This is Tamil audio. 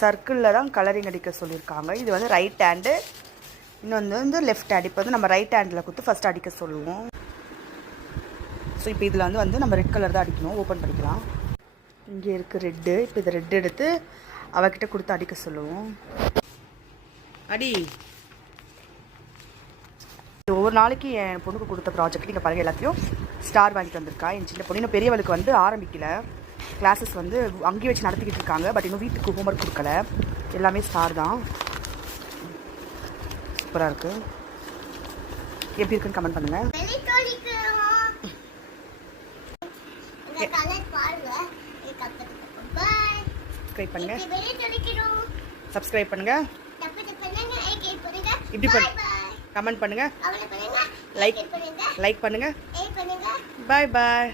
சர்க்கிளில் தான் கலரிங் அடிக்க சொல்லியிருக்காங்க. இது வந்து ரைட் ஹேண்டு, இன்னொன்று வந்து லெஃப்ட் ஹேண்ட். இப்போ வந்து நம்ம ரைட் ஹேண்டில் கொடுத்து ஃபஸ்ட் அடிக்க சொல்லுவோம். ஸோ இப்போ இதில் வந்து நம்ம ரெட் கலர் தான் அடிக்கணும். ஓப்பன் பண்ணிக்கலாம். இங்கே இருக்குது ரெட்டு. இப்போ இதை ரெட் எடுத்து அவகிட்ட கொடுத்து அடிக்க சொல்லுவோம். அடி. ஒவ்வொரு நாளைக்கு என் பொண்ணுக்கு கொடுத்த ப்ராஜெக்ட் நீங்கள் பாருங்கள், எல்லாத்தையும் ஸ்டார் வாங்கிட்டு வந்திருக்கா. என் சின்ன பொண்ணு இன்னும் பெரியவளுக்கு வந்து ஆரம்பிக்கல. கிளாஸஸ் வந்து அங்கேயே வச்சு நடத்திக்கிட்டு இருக்காங்க. பட் இன்னும் வீட்டுக்கு ஹோம்ஒர்க் கொடுக்கல. எல்லாமே ஸ்டார் தான். சூப்பராக இருக்குது. எப்படி இருக்குன்னு கமெண்ட் பண்ணுங்கள். சப்ஸ்கிரைப் பண்ணுங்க. சப்ஸ்கிரைப் பண்ணுங்க. இப்படி பண்ணு. கமெண்ட் பண்ணுங்க. லைக் பண்ணுங்க. பாய் பாய்.